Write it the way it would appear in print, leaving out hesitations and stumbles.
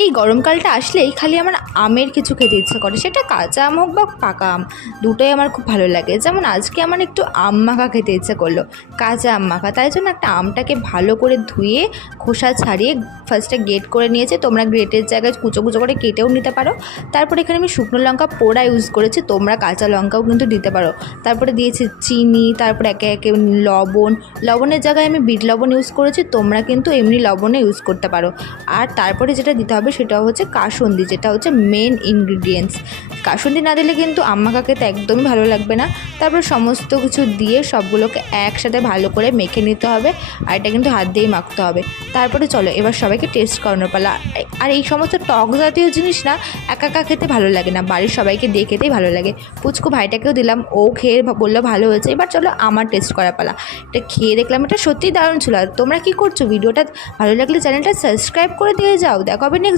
এই গরমকালটা আসলেই খালি আমার আমের কিছু খেতে ইচ্ছা করে, সেটা কাঁচা আম হোক বা পাকা আম, দুটোই আমার খুব ভালো লাগে। যেমন আজকে আমার একটু আম মাখা খেতে ইচ্ছে করলো, কাঁচা আম মাখা। তাই জন্য একটা আমটাকে ভালো করে ধুয়ে খোসা ছাড়িয়ে ফার্স্টে গ্রেট করে নিয়েছি। তোমরা গ্রেটের জায়গায় কুচো কুচো করে কেটেও নিতে পারো। তারপরে এখানে আমি শুকনো লঙ্কা পোড়া ইউজ করেছি, তোমরা কাঁচা লঙ্কাও কিন্তু দিতে পারো। তারপরে দিয়েছি চিনি, তারপরে একে একে লবণের জায়গায় আমি বিট লবণ ইউজ করেছি, তোমরা কিন্তু এমনি লবণও ইউজ করতে পারো। আর তারপরে যেটা দিতে হবে সেটা হচ্ছে কাসুন্দি, যেটা হচ্ছে মেন ইনগ্রিডিয়েন্টস। কাসুন্দি না দিলে কিন্তু আম মাখা খেতে একদমই ভালো লাগবে না। তারপর সমস্ত কিছু দিয়ে সবগুলোকে একসাথে ভালো করে মেখে নিতে হবে, আর এটা কিন্তু হাত দিয়েই মাখতে হবে। তারপরে চলো এবার সবাইকে টেস্ট করানোর পালা। আর এই সমস্ত টক জাতীয় জিনিস না একা একা খেতে ভালো লাগে না, বাড়ির সবাইকে দিয়ে খেতেই ভালো লাগে। পুচকু ভাইটাকেও দিলাম, ও খেয়ে বললো ভালো হয়েছে। এবার চলো আমার টেস্ট করার পালা। এটা খেয়ে দেখলাম এটা সত্যিই দারুণ ছিল। আর তোমরা কী করছো? ভিডিওটা ভালো লাগলে চ্যানেলটা সাবস্ক্রাইব করে দিয়ে যাও। দেখা হবে নেক্সট